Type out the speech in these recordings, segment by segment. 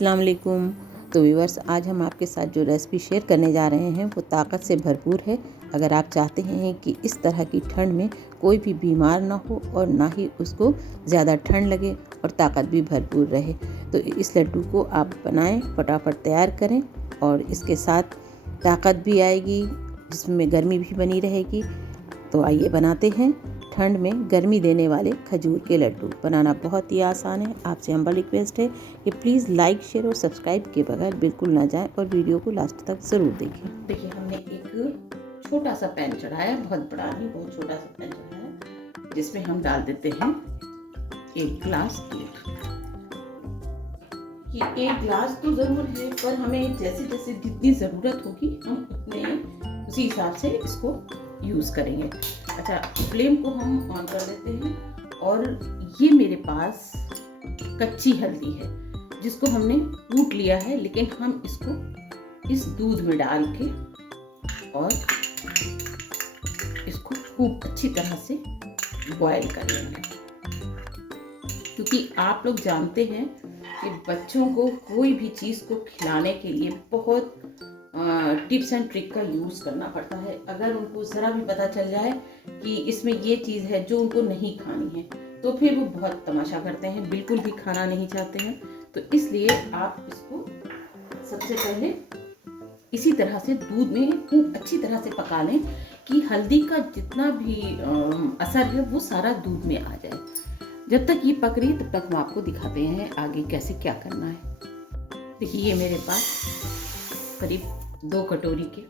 अस्सलाम वालेकुम। तो व्यूअर्स, आज हम आपके साथ जो रेसिपी शेयर करने जा रहे हैं वो ताकत से भरपूर है। अगर आप चाहते हैं कि इस तरह की ठंड में कोई भी बीमार ना हो और ना ही उसको ज़्यादा ठंड लगे और ताकत भी भरपूर रहे, तो इस लड्डू को आप बनाएं, फटाफट तैयार करें और इसके साथ ताकत भी आएगी, जिसमें गर्मी भी बनी रहेगी। तो आइए बनाते हैं ठंड में गर्मी देने वाले खजूर के लड्डू। बनाना बहुत ही आसान है। आपसे हम्बल रिक्वेस्ट है कि प्लीज़ लाइक, शेयर और सब्सक्राइब के बगैर बिल्कुल ना जाएं और वीडियो को लास्ट तक ज़रूर देखें। देखिए, हमने एक छोटा सा पैन चढ़ाया, बहुत बड़ा नहीं, बहुत छोटा सा पैन चढ़ाया, जिसमें हम डाल देते हैं 1 गिलास दूध। ये 1 गिलास तो ज़रूर है, पर हमें जैसे जैसे जितनी ज़रूरत होगी हम उतने उसी हिसाब से इसको यूज़ करेंगे। अच्छा, फ्लेम को हम ऑन कर देते हैं और ये मेरे पास कच्ची हल्दी है जिसको हमने कूट लिया है, लेकिन हम इसको इस दूध में डाल के और इसको खूब अच्छी तरह से बॉयल कर लेंगे। क्योंकि आप लोग जानते हैं कि बच्चों को कोई भी चीज़ को खिलाने के लिए बहुत टिप्स एंड ट्रिक का यूज़ करना पड़ता है। अगर उनको ज़रा भी पता चल जाए कि इसमें ये चीज़ है जो उनको नहीं खानी है, तो फिर वो बहुत तमाशा करते हैं, बिल्कुल भी खाना नहीं चाहते हैं। तो इसलिए आप इसको सबसे पहले इसी तरह से दूध में खूब अच्छी तरह से पका लें कि हल्दी का जितना भी असर है वो सारा दूध में आ जाए। जब तक ये पक रही तब तक हम आपको दिखाते हैं आगे कैसे क्या करना है। देखिए, ये मेरे पास करीब 2 कटोरी के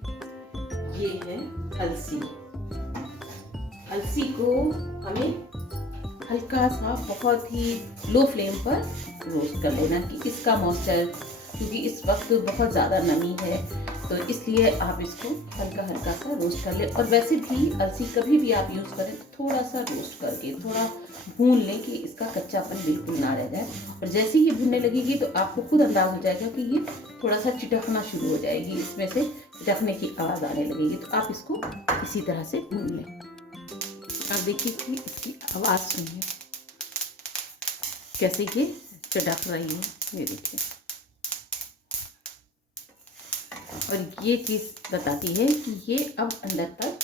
ये है अलसी। अलसी को हमें हल्का सा बहुत ही लो फ्लेम पर रोस्ट कर लेना कि इसका मॉइस्चर, क्योंकि इस वक्त बहुत ज़्यादा नमी है, तो इसलिए आप इसको हल्का हल्का सा रोस्ट कर लें। और वैसे भी अलसी कभी भी आप यूज़ करें तो थोड़ा सा रोस्ट करके थोड़ा भून लें कि इसका कच्चापन बिल्कुल ना रह जाए। और जैसे ही ये भूनने लगेगी तो आपको खुद अंदाज़ हो जाएगा कि ये थोड़ा सा चिटकना शुरू हो जाएगी, इसमें से चिटकने की आवाज़ आने लगेगी। तो आप इसको इसी तरह से भून लें। आप देखिए कि इसकी आवाज़ सुनिए कैसे ये चटक रही है, ये देखिए। और ये चीज़ बताती है कि ये अब अंदर तक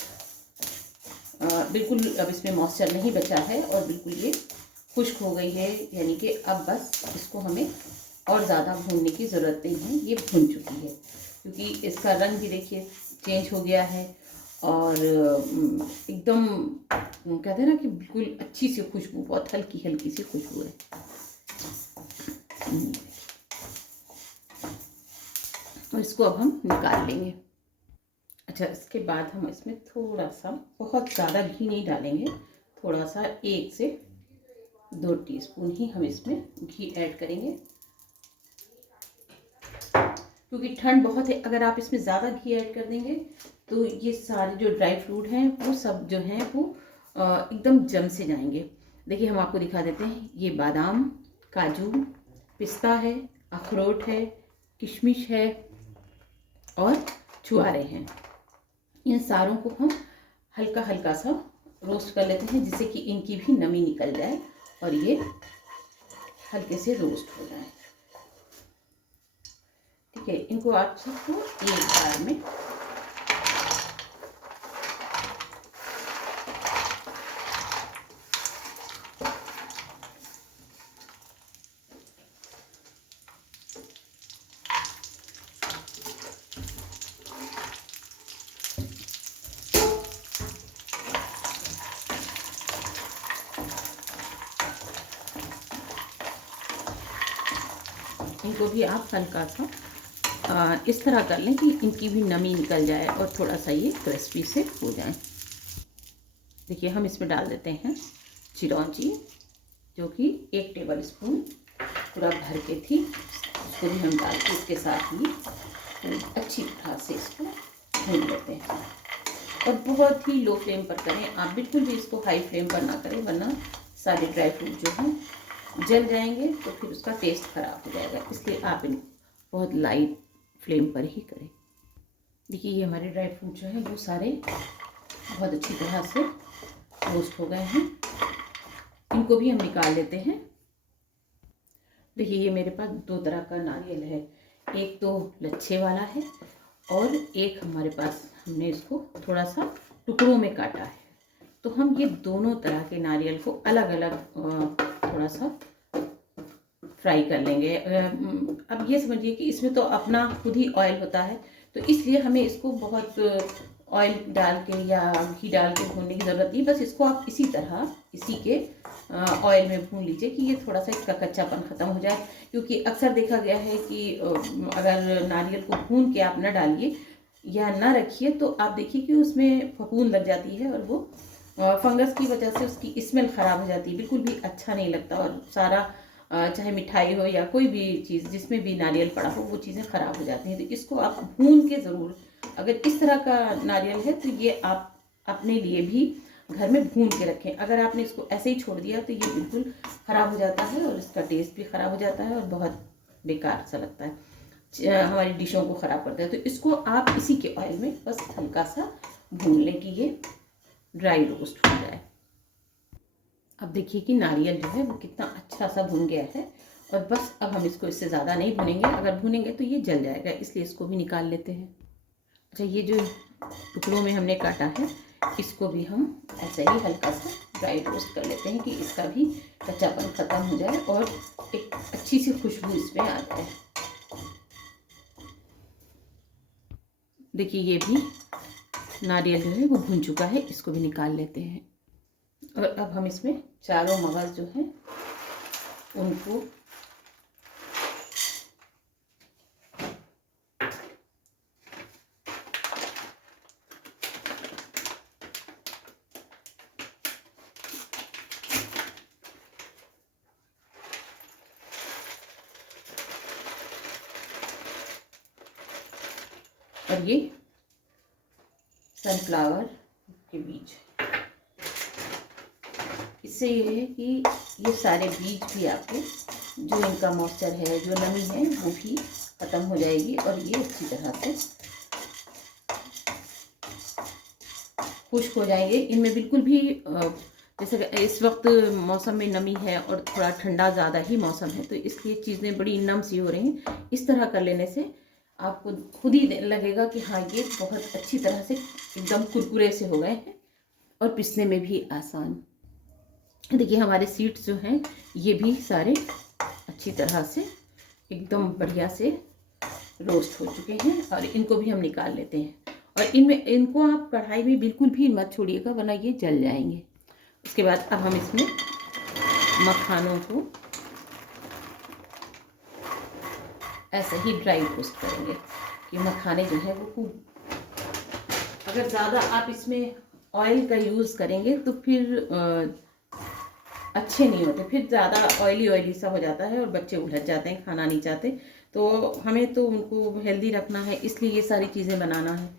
बिल्कुल अब इसमें मॉइस्चर नहीं बचा है और बिल्कुल ये खुश्क हो गई है, यानी कि अब बस इसको हमें और ज़्यादा भूनने की ज़रूरत नहीं है। ये भून चुकी है, क्योंकि इसका रंग भी देखिए चेंज हो गया है और एकदम कहते हैं ना कि बिल्कुल अच्छी सी खुशबू, बहुत हल्की हल्की सी खुशबू है। तो इसको अब हम निकाल लेंगे। अच्छा, इसके बाद हम इसमें थोड़ा सा, बहुत ज़्यादा घी नहीं डालेंगे, थोड़ा सा 1 से 2 टीस्पून ही हम इसमें घी ऐड करेंगे, क्योंकि ठंड बहुत है। अगर आप इसमें ज़्यादा घी ऐड कर देंगे तो ये सारे जो ड्राई फ्रूट हैं वो सब जो हैं वो एकदम जम से जाएंगे। देखिए, हम आपको दिखा देते हैं। ये बादाम, काजू, पिस्ता है, अखरोट है, किशमिश है और छुआरे हैं। इन सारों को हम हल्का हल्का सा रोस्ट कर लेते हैं, जिससे कि इनकी भी नमी निकल जाए और ये हल्के से रोस्ट हो जाए। ठीक है, इनको आप सबको एक बार में इनको भी आप हल्का सा इस तरह कर लें कि इनकी भी नमी निकल जाए और थोड़ा सा ये क्रिस्पी से हो जाए। देखिए, हम इसमें डाल देते हैं चिरौंजी, जो कि 1 टेबल स्पून पूरा भर के थी। इसको भी हम डाल के इसके साथ ही अच्छी तरह से इसको भून लेते हैं और बहुत ही लो फ्लेम पर करें। आप बिल्कुल भी इसको हाई फ्लेम पर ना करें, वरना सारे ड्राई फ्रूट जो हैं जल जाएंगे तो फिर उसका टेस्ट ख़राब हो जाएगा। इसलिए आप इनको बहुत लाइट फ्लेम पर ही करें। देखिए, ये हमारे ड्राई फ्रूट जो हैं वो सारे बहुत अच्छी तरह से रोस्ट हो गए हैं। इनको भी हम निकाल लेते हैं। देखिए ये मेरे पास दो तरह का नारियल है, एक तो लच्छे वाला है और एक हमारे पास हमने इसको थोड़ा सा टुकड़ों में काटा है। तो हम ये दोनों तरह के नारियल को अलग अलग थोड़ा सा फ्राई कर लेंगे। अब ये समझिए कि इसमें तो अपना खुद ही ऑयल होता है, तो इसलिए हमें इसको बहुत ऑयल डाल के या घी डाल के भूनने की ज़रूरत नहीं। बस इसको आप इसी तरह इसी के ऑयल में भून लीजिए कि ये थोड़ा सा इसका कच्चापन ख़त्म हो जाए। क्योंकि अक्सर देखा गया है कि अगर नारियल को भून के आप न डालिए या ना रखिए तो आप देखिए कि उसमें फफूंद लग जाती है और वो फंगस की वजह से उसकी स्मेल ख़राब हो जाती है, बिल्कुल भी अच्छा नहीं लगता। और सारा चाहे मिठाई हो या कोई भी चीज़ जिसमें भी नारियल पड़ा हो वो चीज़ें ख़राब हो जाती हैं। तो इसको आप भून के ज़रूर, अगर इस तरह का नारियल है तो ये आप अपने लिए भी घर में भून के रखें। अगर आपने इसको ऐसे ही छोड़ दिया तो ये बिल्कुल ख़राब हो जाता है और इसका टेस्ट भी ख़राब हो जाता है और बहुत बेकार सा लगता है, हमारी डिशों को ख़राब करता है। तो इसको आप इसी के ऑयल में बस हल्का सा भून लें कि ये ड्राई रोस्ट हो जाए। अब देखिए कि नारियल जो है वो कितना अच्छा सा भुन गया है और बस अब हम इसको इससे ज़्यादा नहीं भुनेंगे, अगर भुनेंगे तो ये जल जाएगा, इसलिए इसको भी निकाल लेते हैं। अच्छा, ये जो टुकड़ों में हमने काटा है इसको भी हम ऐसे ही हल्का सा ड्राई रोस्ट कर लेते हैं कि इसका भी कच्चापन ख़त्म हो जाए और एक अच्छी सी खुशबू इसमें आ जाए। देखिए ये भी नारियल जो है वो भुन चुका है, इसको भी निकाल लेते हैं। और अब हम इसमें चारों मगज़ जो हैं उनको और ये सनफ्लावर के बीज, इससे ये है कि ये सारे बीज भी आपके जो इनका मॉइस्चर है, जो नमी है वो भी ख़त्म हो जाएगी और ये अच्छी तरह से खुश्क हो जाएंगे। इनमें बिल्कुल भी जैसे इस वक्त मौसम में नमी है और थोड़ा ठंडा ज़्यादा ही मौसम है तो इसलिए चीज़ें बड़ी नम सी हो रही हैं। इस तरह कर लेने से आपको खुद ही लगेगा कि हाँ ये बहुत अच्छी तरह से एकदम कुरकुरे से हो गए हैं और पिसने में भी आसान। देखिए हमारे सीड्स जो हैं ये भी सारे अच्छी तरह से एकदम बढ़िया से रोस्ट हो चुके हैं और इनको भी हम निकाल लेते हैं। और इनको आप कढ़ाई में बिल्कुल भी मत छोड़िएगा वरना ये जल जाएंगे। उसके बाद अब हम इसमें मखानों को ऐसे ही ड्राई रोस्ट करेंगे कि मखाने जो है वो खूब, अगर ज़्यादा आप इसमें ऑयल का यूज़ करेंगे तो फिर अच्छे नहीं होते, फिर ज़्यादा ऑयली सा हो जाता है और बच्चे उलझ जाते हैं, खाना नहीं चाहते। तो हमें तो उनको हेल्दी रखना है इसलिए ये सारी चीज़ें बनाना है।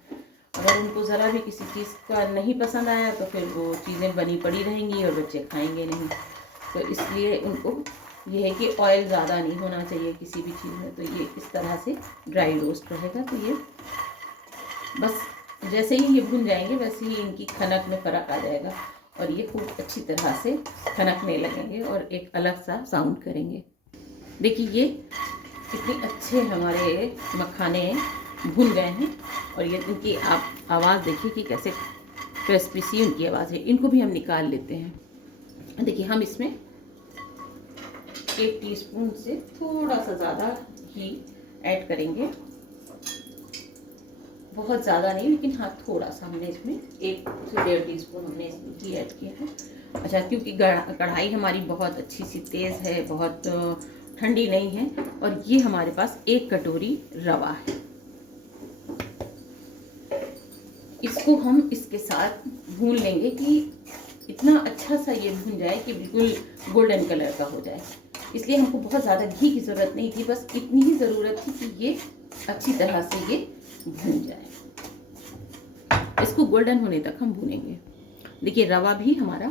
अगर उनको ज़रा भी किसी चीज़ का नहीं पसंद आया तो फिर वो चीज़ें बनी पड़ी रहेंगी और बच्चे खाएंगे नहीं। तो इसलिए उनको ये है कि ऑयल ज़्यादा नहीं होना चाहिए किसी भी चीज़ में। तो ये इस तरह से ड्राई रोस्ट रहेगा तो ये बस जैसे ही ये भुन जाएंगे वैसे ही इनकी खनक में फ़र्क आ जाएगा और ये खूब अच्छी तरह से खनकने लगेंगे और एक अलग सा साउंड करेंगे। देखिए ये कितने अच्छे हमारे मखाने भुन गए हैं और ये इनकी आप आवाज़ देखिए कि कैसे क्रिस्पी सी उनकी आवाज़ है। इनको भी हम निकाल लेते हैं। देखिए हम इसमें 1 टीस्पून से थोड़ा सा ज़्यादा घी ऐड करेंगे, बहुत ज़्यादा नहीं लेकिन हाँ थोड़ा सा हमने इसमें 1 से 1.5 टीस्पून हमने इसमें घी ऐड किया है। अच्छा, क्योंकि कढ़ाई हमारी बहुत अच्छी सी तेज़ है, बहुत ठंडी नहीं है और ये हमारे पास 1 कटोरी रवा है। इसको हम इसके साथ भून लेंगे कि इतना अच्छा सा ये भून जाए कि बिल्कुल गोल्डन कलर का हो जाए। इसलिए हमको बहुत ज़्यादा घी की ज़रूरत नहीं थी, बस इतनी ही ज़रूरत थी कि ये अच्छी तरह से ये भून जाए। इसको गोल्डन होने तक हम भूनेंगे। देखिए रवा भी हमारा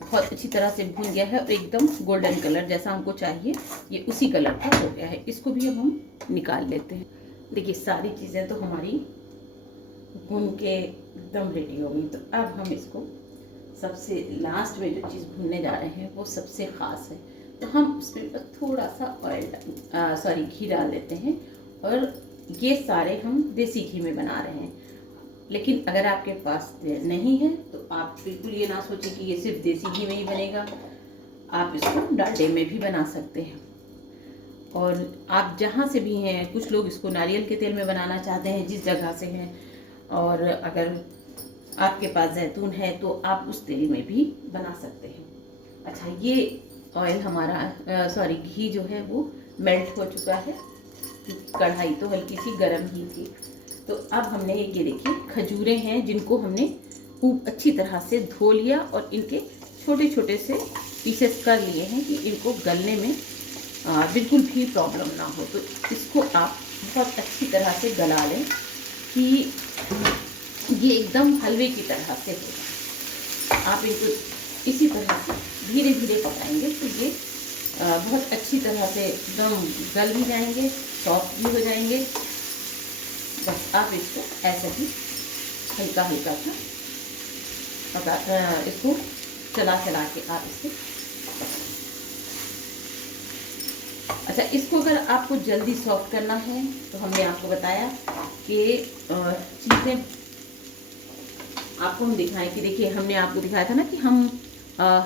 बहुत अच्छी तरह से भून गया है और एकदम गोल्डन कलर जैसा हमको चाहिए ये उसी कलर का हो गया है। इसको भी अब हम निकाल लेते हैं। देखिए सारी चीज़ें तो हमारी भून के एकदम रेडी हो गई। तो अब हम इसको सबसे लास्ट में जो चीज़ भूनने जा रहे हैं वो सबसे ख़ास है। तो हम उसमें बस थोड़ा सा घी डाल देते हैं। और ये सारे हम देसी घी में बना रहे हैं। लेकिन अगर आपके पास नहीं है तो आप बिल्कुल ये ना सोचें कि ये सिर्फ देसी घी में ही बनेगा, आप इसको डालडे में भी बना सकते हैं। और आप जहाँ से भी हैं, कुछ लोग इसको नारियल के तेल में बनाना चाहते हैं जिस जगह से हैं, और अगर आपके पास जैतून है तो आप उस तेल में भी बना सकते हैं। अच्छा, ये ऑयल हमारा घी जो है वो मेल्ट हो चुका है, कढ़ाई तो हल्की सी गर्म ही थी। तो अब हमने ये देखिए खजूरें हैं जिनको हमने खूब अच्छी तरह से धो लिया और इनके छोटे छोटे से पीसेस कर लिए हैं कि इनको गलने में बिल्कुल भी प्रॉब्लम ना हो। तो इसको आप बहुत अच्छी तरह से गला लें कि ये एकदम हलवे की तरह से होगा। आप इनको इसी तरह से धीरे धीरे पकाएंगे तो ये बहुत अच्छी तरह से एकदम गल भी जाएंगे, सॉफ्ट भी हो जाएंगे। बस आप इसको ऐसे ही हल्का हल्का सा इसको चला चला के आप इसको। अच्छा, इसको अगर आपको जल्दी सॉफ्ट करना है तो हमने आपको बताया कि चीज़ें आपको हम दिखाएं कि देखिए हमने आपको दिखाया था ना कि हम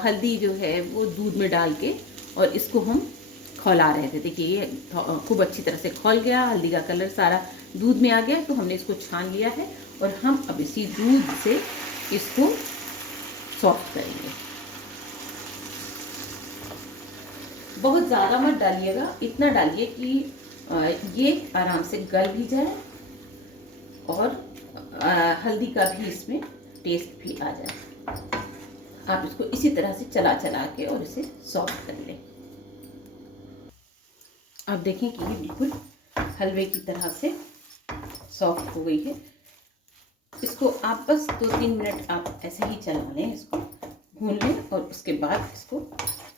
हल्दी जो है वो दूध में डाल के और इसको हम खौला रहे थे। देखिए ये खूब अच्छी तरह से खौल गया, हल्दी का कलर सारा दूध में आ गया। तो हमने इसको छान लिया है और हम अब इसी दूध से इसको सॉफ्ट करेंगे। बहुत ज़्यादा मत डालिएगा, इतना डालिए कि ये आराम से गल भी जाए और हल्दी का भी इसमें टेस्ट भी आ जाए। आप इसको इसी तरह से चला चला के और इसे सॉफ्ट कर लें। आप देखें कि ये बिल्कुल हलवे की तरह से सॉफ्ट हो गई है। इसको आप बस 2-3 मिनट आप ऐसे ही चला लें, इसको भून लें और उसके बाद इसको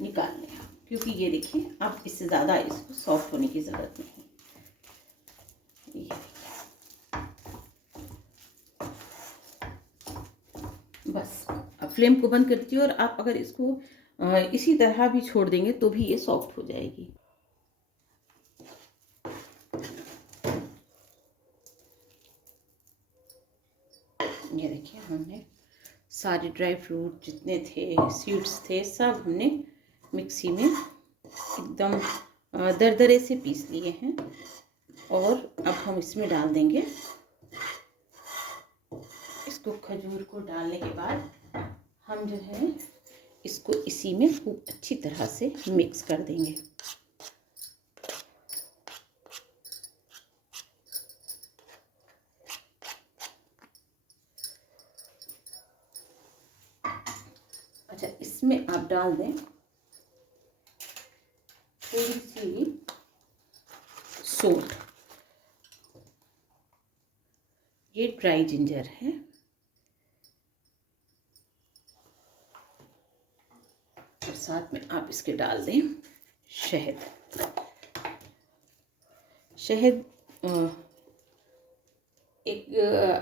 निकाल लें। क्योंकि ये देखिए अब इससे ज़्यादा इसको सॉफ्ट होने की ज़रूरत नहीं। बस अब फ्लेम को बंद कर दीजिए और आप अगर इसको इसी तरह भी छोड़ देंगे तो भी ये सॉफ्ट हो जाएगी। ये देखिए हमने सारे ड्राई फ्रूट जितने थे, सीड्स थे, सब हमने मिक्सी में एकदम दरदरे से पीस लिए हैं। और अब हम इसमें डाल देंगे, इसको खजूर को डालने के बाद हम जो है इसको इसी में खूब अच्छी तरह से मिक्स कर देंगे। अच्छा, इसमें आप डाल दें थोड़ी सी सोंठ, ये ड्राई जिंजर है, और साथ में आप इसके डाल दें शहद। शहद एक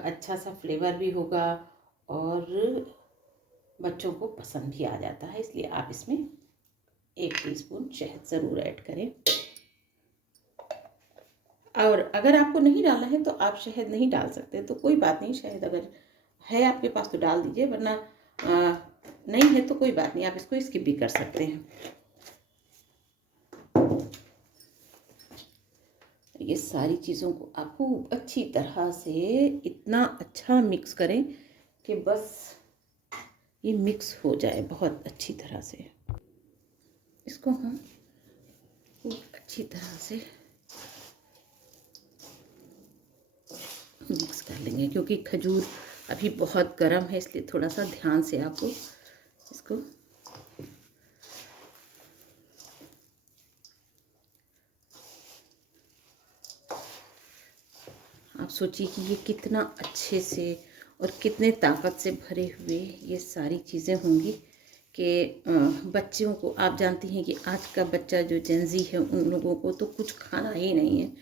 अच्छा सा फ्लेवर भी होगा और बच्चों को पसंद भी आ जाता है, इसलिए आप इसमें 1 टीस्पून शहद ज़रूर ऐड करें। और अगर आपको नहीं डालना है तो आप शहद नहीं डाल सकते तो कोई बात नहीं, शहद अगर है आपके पास तो डाल दीजिए, वरना नहीं है तो कोई बात नहीं, आप इसको स्किप भी कर सकते हैं। ये सारी चीज़ों को आपको अच्छी तरह से इतना अच्छा मिक्स करें कि बस ये मिक्स हो जाए बहुत अच्छी तरह से। इसको हम खूब अच्छी तरह से मिक्स कर लेंगे, क्योंकि खजूर अभी बहुत गर्म है, इसलिए थोड़ा सा ध्यान से आपको इसको आप सोचिए कि ये कितना अच्छे से और कितने ताकत से भरे हुए ये सारी चीज़ें होंगी कि बच्चों को, आप जानती हैं कि आज का बच्चा जो जेनजी है उन लोगों को तो कुछ खाना ही नहीं है।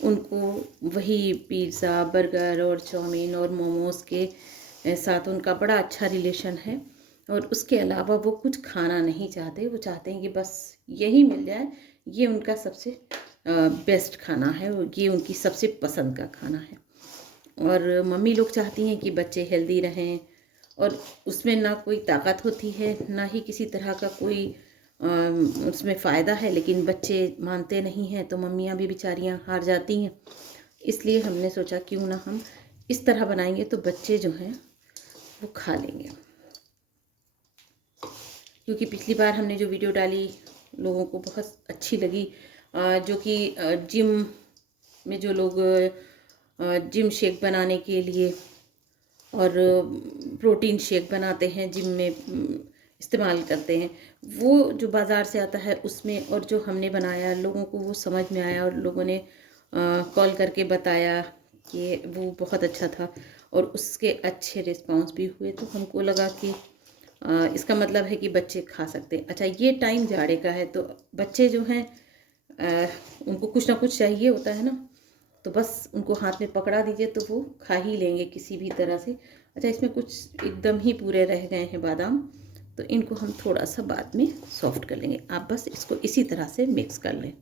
उनको वही पिज़्ज़ा, बर्गर और चाउमीन और मोमोज़ के साथ उनका बड़ा अच्छा रिलेशन है। और उसके अलावा वो कुछ खाना नहीं चाहते। वो चाहते हैं कि बस यही मिल जाए, ये उनका सबसे बेस्ट खाना है, ये उनकी सबसे पसंद का खाना है। और मम्मी लोग चाहती हैं कि बच्चे हेल्दी रहें, और उसमें ना कोई ताकत होती है, ना ही किसी तरह का कोई उसमें फ़ायदा है, लेकिन बच्चे मानते नहीं हैं, तो मम्मियाँ भी बेचारियाँ हार जाती हैं। इसलिए हमने सोचा क्यों ना हम इस तरह बनाएंगे तो बच्चे जो हैं वो खा लेंगे। क्योंकि पिछली बार हमने जो वीडियो डाली लोगों को बहुत अच्छी लगी, जो कि जिम में जो लोग जिम शेक बनाने के लिए और प्रोटीन शेक बनाते हैं, जिम में इस्तेमाल करते हैं, वो जो बाज़ार से आता है उसमें, और जो हमने बनाया लोगों को वो समझ में आया, और लोगों ने कॉल करके बताया कि वो बहुत अच्छा था और उसके अच्छे रिस्पांस भी हुए। तो हमको लगा कि इसका मतलब है कि बच्चे खा सकते हैं। अच्छा, ये टाइम जाड़े का है, तो बच्चे जो हैं उनको कुछ ना कुछ चाहिए होता है ना, तो बस उनको हाथ में पकड़ा दीजिए तो वो खा ही लेंगे किसी भी तरह से। अच्छा, इसमें कुछ एकदम ही पूरे रह गए हैं बादाम, तो इनको हम थोड़ा सा बाद में सॉफ्ट कर लेंगे। आप बस इसको इसी तरह से मिक्स कर लें।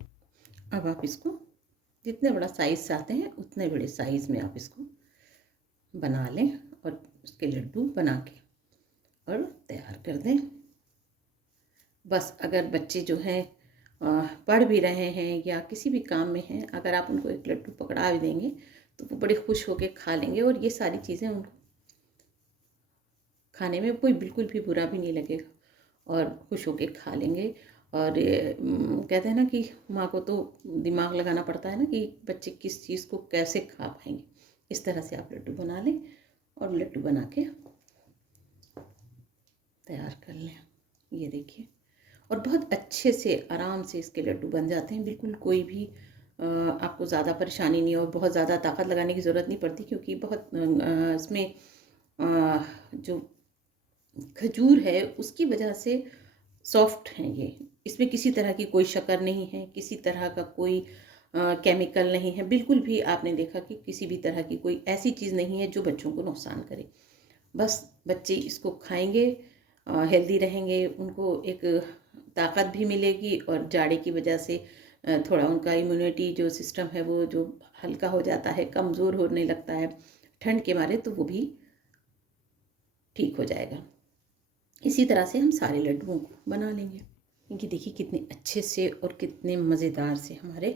अब आप इसको जितने बड़ा साइज़ चाहते हैं उतने बड़े साइज़ में आप इसको बना लें और उसके लड्डू बना के और तैयार कर दें। बस अगर बच्चे जो हैं पढ़ भी रहे हैं या किसी भी काम में हैं, अगर आप उनको एक लड्डू पकड़ा भी देंगे तो वो बड़े खुश होकर खा लेंगे, और ये सारी चीज़ें उनको खाने में कोई बिल्कुल भी बुरा भी नहीं लगेगा और खुश होकर खा लेंगे। और कहते हैं ना कि माँ को तो दिमाग लगाना पड़ता है ना कि बच्चे किस चीज़ को कैसे खा पाएंगे। इस तरह से आप लड्डू बना लें और लड्डू बना के तैयार कर लें। ये देखिए, और बहुत अच्छे से आराम से इसके लड्डू बन जाते हैं। बिल्कुल कोई भी आपको ज़्यादा परेशानी नहीं, और बहुत ज़्यादा ताकत लगाने की ज़रूरत नहीं पड़ती, क्योंकि बहुत इसमें जो खजूर है उसकी वजह से सॉफ्ट हैं ये। इसमें किसी तरह की कोई शक्कर नहीं है, किसी तरह का कोई केमिकल नहीं है, बिल्कुल भी आपने देखा कि किसी भी तरह की कोई ऐसी चीज़ नहीं है जो बच्चों को नुकसान करे। बस बच्चे इसको खाएंगे, हेल्दी रहेंगे, उनको एक ताकत भी मिलेगी, और जाड़े की वजह से थोड़ा उनका इम्यूनिटी जो सिस्टम है वो जो हल्का हो जाता है, कमज़ोर होने लगता है ठंड के मारे, तो वो भी ठीक हो जाएगा। इसी तरह से हम सारे लड्डुओं को बना लेंगे। इनकी देखिए कितने अच्छे से और कितने मज़ेदार से हमारे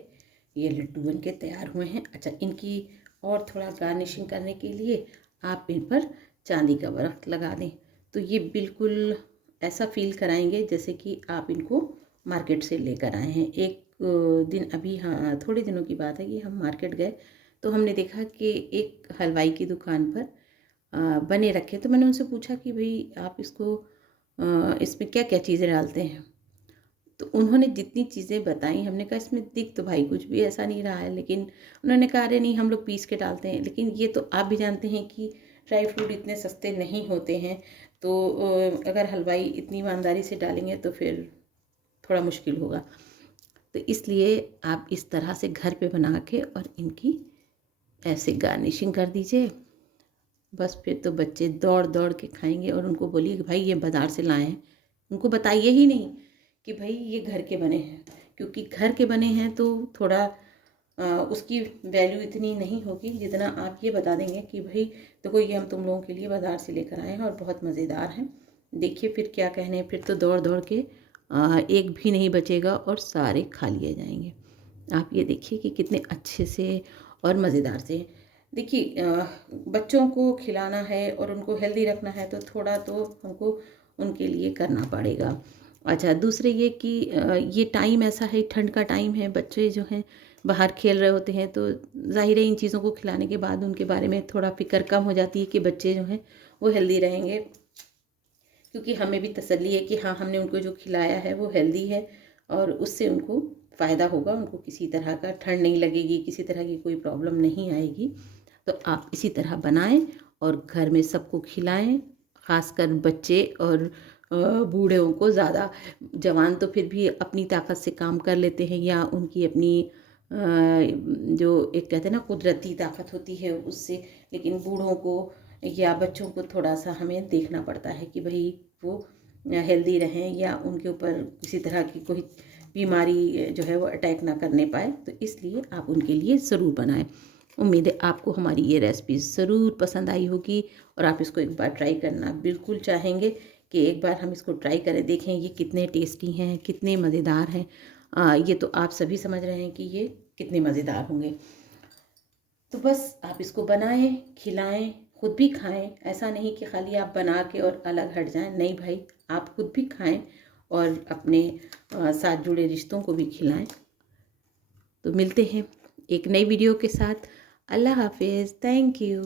ये लड्डू बन के तैयार हुए हैं। अच्छा, इनकी और थोड़ा गार्निशिंग करने के लिए आप इन पर चांदी का वर्क लगा दें, तो ये बिल्कुल ऐसा फील कराएंगे जैसे कि आप इनको मार्केट से लेकर आए हैं। एक दिन अभी, हाँ थोड़े दिनों की बात है कि हम मार्केट गए, तो हमने देखा कि एक हलवाई की दुकान पर बने रखे। तो मैंने उनसे पूछा कि भाई आप इसको इसमें क्या क्या चीज़ें डालते हैं, तो उन्होंने जितनी चीज़ें बताई, हमने कहा इसमें दिख तो भाई कुछ भी ऐसा नहीं रहा है, लेकिन उन्होंने कहा अरे नहीं हम लोग पीस के डालते हैं। लेकिन ये तो आप भी जानते हैं कि ड्राई फ्रूट इतने सस्ते नहीं होते हैं, तो अगर हलवाई इतनी ईमानदारी से डालेंगे तो फिर थोड़ा मुश्किल होगा। तो इसलिए आप इस तरह से घर पे बना के और इनकी ऐसे गार्निशिंग कर दीजिए, बस फिर तो बच्चे दौड़ दौड़ के खाएंगे। और उनको बोलिए कि भाई ये बाज़ार से लाए हैं, उनको बताइए ही नहीं कि भाई ये घर के बने हैं, क्योंकि घर के बने हैं तो थोड़ा उसकी वैल्यू इतनी नहीं होगी जितना आप ये बता देंगे कि भाई देखो ये हम तुम लोगों के लिए बाज़ार से लेकर आए हैं और बहुत मज़ेदार हैं। देखिए फिर क्या कहने, फिर तो दौड़ दौड़ के एक भी नहीं बचेगा और सारे खा लिए जाएंगे। आप ये देखिए कि कितने अच्छे से और मज़ेदार से। देखिए बच्चों को खिलाना है और उनको हेल्दी रखना है, तो थोड़ा तो हमको उनके लिए करना पड़ेगा। अच्छा, दूसरे ये कि ये टाइम ऐसा है, ठंड का टाइम है, बच्चे जो हैं बाहर खेल रहे होते हैं, तो ज़ाहिर है इन चीज़ों को खिलाने के बाद उनके बारे में थोड़ा फ़िक्र कम हो जाती है कि बच्चे जो हैं वो हेल्दी रहेंगे। क्योंकि हमें भी तसल्ली है कि हाँ हमने उनको जो खिलाया है वो हेल्दी है और उससे उनको फ़ायदा होगा, उनको किसी तरह का ठंड नहीं लगेगी, किसी तरह की कोई प्रॉब्लम नहीं आएगी। तो आप इसी तरह बनाएं और घर में सबको खिलाएं, ख़ासकर बच्चे और बूढ़ों को ज़्यादा। जवान तो फिर भी अपनी ताकत से काम कर लेते हैं या उनकी अपनी जो एक कहते हैं ना कुदरती ताकत होती है उससे, लेकिन बूढ़ों को या बच्चों को थोड़ा सा हमें देखना पड़ता है कि भाई वो हेल्दी रहें या उनके ऊपर किसी तरह की कोई बीमारी जो है वो अटैक ना करने पाए, तो इसलिए आप उनके लिए ज़रूर बनाएं। उम्मीद है आपको हमारी ये रेसिपी ज़रूर पसंद आई होगी और आप इसको एक बार ट्राई करना बिल्कुल चाहेंगे कि एक बार हम इसको ट्राई करें, देखें ये कितने टेस्टी हैं, कितने मज़ेदार हैं। ये तो आप सभी समझ रहे हैं कि ये कितने मज़ेदार होंगे। तो बस आप इसको बनाएं, खिलाएं, खुद भी खाएं। ऐसा नहीं कि खाली आप बना के और अलग हट जाएं, नहीं भाई, आप खुद भी खाएं और अपने साथ जुड़े रिश्तों को भी खिलाएं। तो मिलते हैं एक नई वीडियो के साथ। अल्लाह हाफिज़। Thank you.